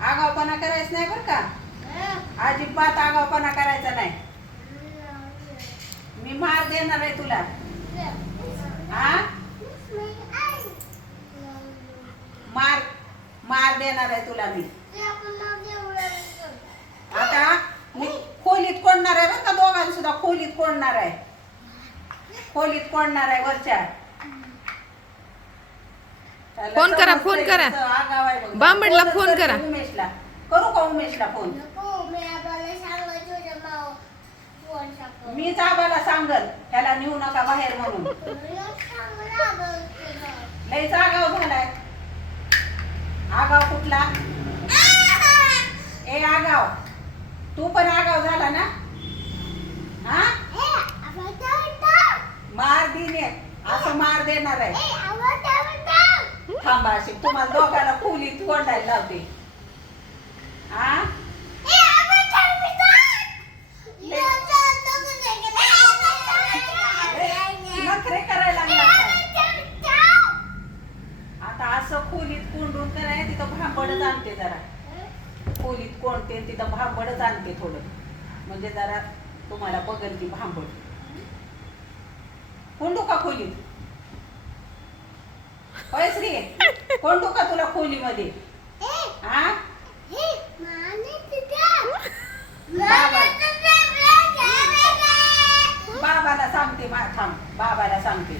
आगावपणा करायचं नाही बरं का? अजिबात आगावपणा करायचा नाही. मी मार देणार आहे तुला. हा? मार मार देणार आहे तुला मी. आता मी खोलीत कोणणार आहे बरं का? दोघांना सुद्धा खोलीत कोणणार आहे? खोलीत कोणणार आहे वरच्या? फोन करा, फोन करा. बांबडला फोन करा. उमेशला. करू का उमेशला फोन? मीच आबाला सांगल ह्याला नेऊ नका बाहेर म्हणून. लयच आगाव झालाय. आगाव कुठला? ए आगाव. तू पण आगाव झाला ना? हा? मार दिने असं मार देणार आहे. थांबा अशी तुम्हाला दोघांना खोलीत कोंडायला लावते. नखरे करायला? आता असं खोलीत कोंडून कराय तिथं भांबडच आणते जरा. खोलीत कोणते तिथं भांबडच आणते थोडं. म्हणजे जरा तुम्हाला बघल ती भांबड. कोंडू का खोलीत? होयच रे कोण टोका तुला खोलीमध्ये? हा बाबाला सांगते थांब. बाबाला सांगते.